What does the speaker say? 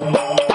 了。